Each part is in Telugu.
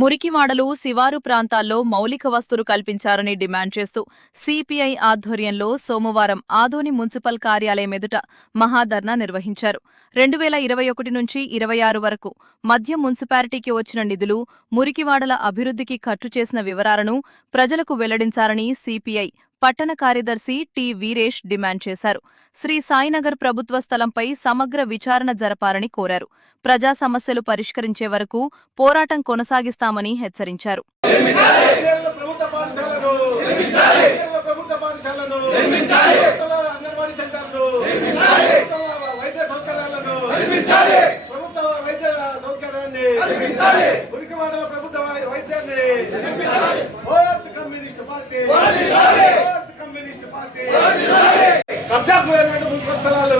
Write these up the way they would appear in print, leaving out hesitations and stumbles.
మురికివాడలు, శివారు ప్రాంతాల్లో మౌలిక వస్తువులు కల్పించారని డిమాండ్ చేస్తూ సిపిఐ ఆధ్వర్యంలో సోమవారం ఆదోని మున్సిపల్ కార్యాలయం ఎదుట మహాధర్నా నిర్వహించారు. 2021 నుంచి 26 వరకు మధ్య మున్సిపాలిటీకి వచ్చిన నిధులు, మురికివాడల అభివృద్ధికి ఖర్చు చేసిన వివరాలను ప్రజలకు వెల్లడించాలని సిపిఐ పట్టణ కార్యదర్శి టి. వీరేష్ డిమాండ్ చేశారు. శ్రీ సాయినగర్ ప్రభుత్వ స్థలంపై సమగ్ర విచారణ జరపాలని కోరారు. ప్రజా సమస్యలు పరిష్కరించే వరకు పోరాటం కొనసాగిస్తామని హెచ్చరించారు. మున్సిపల్ స్థలాలు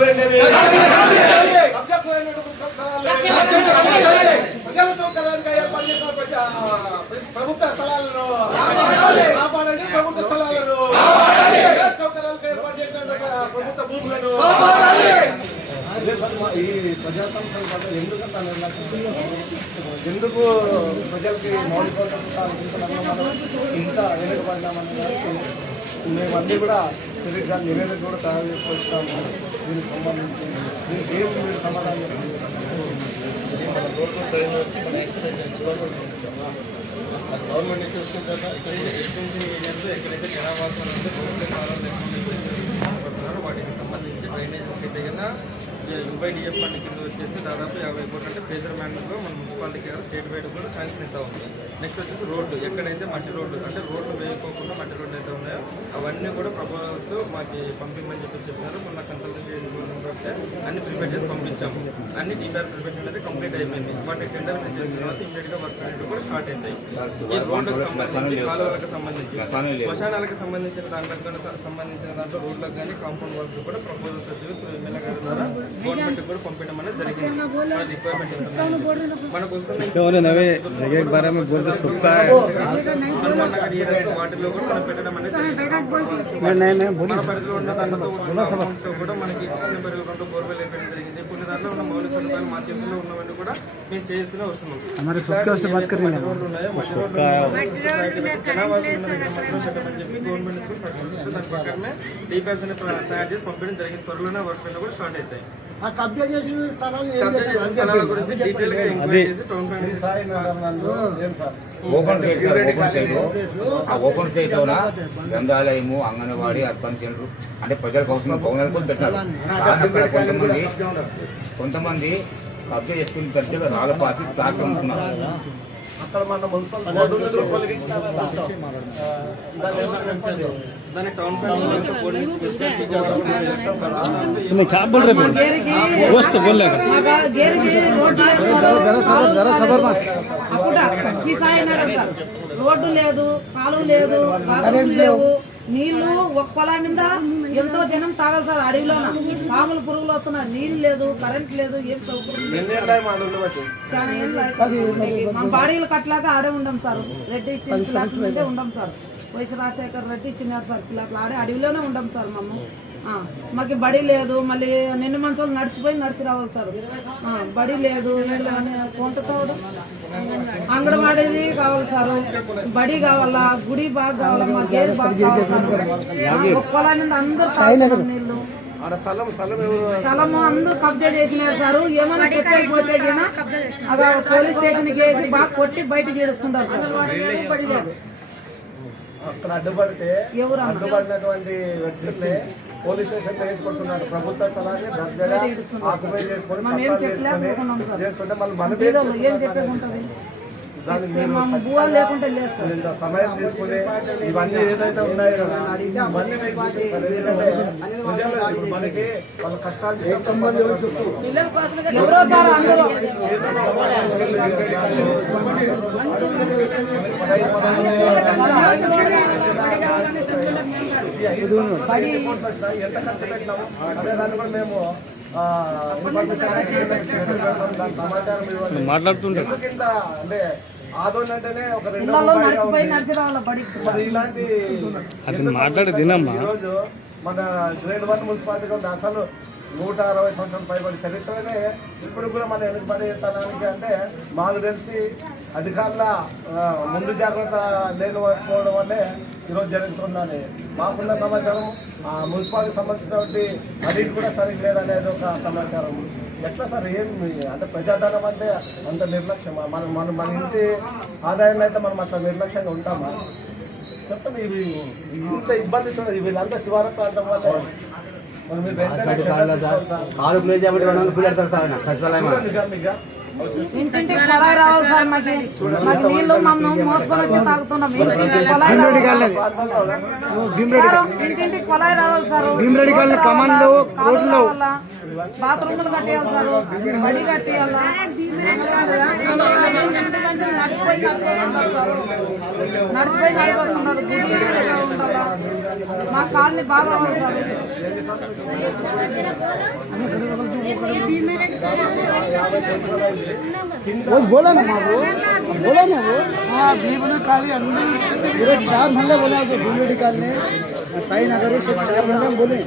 ప్రజల సౌకర్యానికి ఏర్పాటు చేసిన ప్రభుత్వ స్థలాలను కాపాడండి. ప్రభుత్వ స్థలాలను సౌకర్యాలకు ఏర్పాటు చేసిన ప్రభుత్వ భూములను ఈ ప్రజా సంస్థల పట్ల ఎందుకు ప్రజలకి మౌలిక వసతులు ఇంకా వెనుకబడినామని మేమన్నీ కూడా తిరిగి నివేదిక కూడా తయారు చేసుకొచ్చాము. దీనికి సంబంధించి దీనికి మీరు సమాధానం గవర్నమెంట్ చూసుకుంటే ఎక్స్టెన్షన్ ఏరియాలో ఎక్కడైతే జనావాసం ఉంటే వాటికి సంబంధించి డ్రైనేజ్ కింద యూఐడిఎఫ్ ఫండ్ కింద వచ్చేసి దాదాపు 50 కోట్లు అంటే ప్రెజర్ మ్యాన్లో మన మున్సిపాలిటీకి స్టేట్ వైడ్ కూడా శాంక్షన్ ఇస్తూ ఉంది. నెక్స్ట్ వచ్చేసి రోడ్డు, ఎక్కడైతే మట్టి రోడ్డు అంటే రోడ్లు వేయకోకుండా మట్టి రోడ్లు అయితే ఉన్నాయో అవన్నీ కూడా ప్రపోజల్స్ మాకు పంపించమని చెప్పారు. మొన్న కన్సల్టెన్సీ వస్తే అన్ని ప్రిపేర్ చేసి పంపించాము. అన్ని టీఆర్ ప్రిపేర్ అనేది కంప్లీట్ అయిపోయింది. వాటి టెండర్ చేసిన తర్వాత ఇమీడియట్ గా వర్క్ కూడా స్టార్ట్ అవుతాయి. ఈ రోడ్లకు సంబంధించి, కాలువలకు సంబంధించి, శ్మశానాలకు సంబంధించిన దాంట్లో రోడ్లకు కానీ కాంపౌండ్ వర్క్ కూడా ప్రపోజల్స్ వచ్చి ఎమ్మెల్యే గారి ద్వారా గవర్నమెంట్ కూడా పంపించడం అనేది జరిగింది. రిక్వైర్మెంట్ మనకు వస్తున్న వాటిలో కూడా మనం పెట్టడం అనేది మన పరిధిలో ఉన్న దాంట్లో కూడా మనకి బోర్వెల్ అయిపోవడం జరిగింది. కొన్ని దాంట్లో ఉన్న మౌలిక సదుపాయాలు మా చేతుల్లో ఉన్నవన్నీ కూడా మేము చేస్తూనే వస్తున్నాం. గవర్నమెంట్ ప్రకారమే డీపీఎస్ తయారు చేసి పంపించడం జరిగింది. త్వరలోనే వర్క్ కూడా స్టార్ట్ అవుతాయి. ఓపెన్ సైట్ గ్రంథాలయము, అంగన్వాడీ, అర్బన్ సెంటర్ అంటే ప్రజలకు అవసరం భవనాలు కూడా పెట్టారు. కొంతమంది కబ్జా చేసుకుని తరచుగా రాళ్ళపాతి ట్రాక్టర్ ఉంటున్నారు. అక్కడ మన మున్సిపల్ రోడ్డు లేదు, కాలువ లేదు, లేవు, నీళ్లు ఒక పొలం మీద ఎంతో జనం తాగాలి సార్. అడవిలోన పాములు పురుగులు వస్తున్నారు, నీళ్ళు లేదు, కరెంట్ లేదు, ఏం సౌకర్యం. మా బాడీలు కట్టలాగా ఆడే ఉండం సార్. రెడ్డి ఇచ్చిన ప్లాట్లే ఉండం సార్. వైఎస్ రాజశేఖర్ రెడ్డి ఇచ్చినారు సార్ ప్లాట్లు. ఆడే అడవిలోనే ఉండం సార్. మాకు బడి లేదు. మళ్ళీ నిన్న మంచి నడిచిపోయి నడిచి రావాలి సార్. బడి లేదు, కొంతతోడు అంగన్వాడీది కావాలి సార్. బడి కావాలా, గుడి బాగా కావాలా, మా గేట్ బాగా కావాలి సార్. పొలం మీద అందరూ నీళ్ళు స్థలము అందరూ కబ్జా చేసినారు సార్. ఏమైనా చెప్పకపోతే పోలీస్ స్టేషన్కి వేసి బాగా కొట్టి బయటకు చేస్తుంటారు సార్. అక్కడ అడ్డుపడితే అడ్డుపడినటువంటి వ్యక్తుల్ని పోలీస్ స్టేషన్ వేసుకుంటున్నారు. ప్రభుత్వ స్థలాన్ని దర్జాగా ఆక్యుపై చేసుకొని చేస్తుంటే మళ్ళీ మన దానికి ఇంత సమయం తీసుకుని ఇవన్నీ ఏదైతే ఉన్నాయో ఇవన్నీ మనకి వాళ్ళ కష్టాలు ఎంత ఖర్చు పెట్టినాము అనే దాన్ని కూడా మేము మాట్లాడుతుంటాం. కింద అంటే ఆదోని అంటేనే ఒక 2 ఇలాంటి మాట్లాడి ఈరోజు మన గ్రేడ్ 1 మున్సిపాలిటీగా ఉంది. అసలు 160 సంవత్సరాల పైబడి చరిత్రనే ఇప్పుడు కూడా మన వెనుకబడేతనానికి అంటే మాకు తెలిసి అధికారుల ముందు జాగ్రత్త లేకపోవడం వల్లే ఈరోజు జరుగుతుందని మాకున్న సమాచారం. మున్సిపాలిటీకి సంబంధించినటువంటి అడిగి కూడా సరిగ్గా లేదనేది ఒక సమాచారం. ఎట్లా సార్ ఏం అంటే ప్రజాధనం అంటే అంత నిర్లక్ష్యమా? మన ఇంటి ఆదాయాన్ని అయితే మనం అట్లా నిర్లక్ష్యంగా ఉంటామా? చెప్పండి. ఇవి ఇంత ఇబ్బంది చూడండి, వీళ్ళంతా శివార ప్రాంతం వల్ల మనం మీరు వెంటనే చర్యలు తీసుకోవాలి సార్. ఇంటింటికి కొలాయి రావాలి సార్. మాకు నీళ్లు మమ్మల్ని మోసుకొని వచ్చి తాగుతున్నాం. ఇంటింటికి కొలాయి రావాలి సార్. బాత్రూములు కట్టేయాలి సార్, బడి కట్టేయాలి. నడిచిపోయి నడిపోతున్నారు. గుడి ఉండాలా? మా కాలనీ బాగా అవ్వాలి సార్. बोला ना वो बोला ना वो हाँ भीमन काली अंदर पूरे 4 महीने बोला जो भीम मेडिकल ने साई नगर से 4 महीने बोले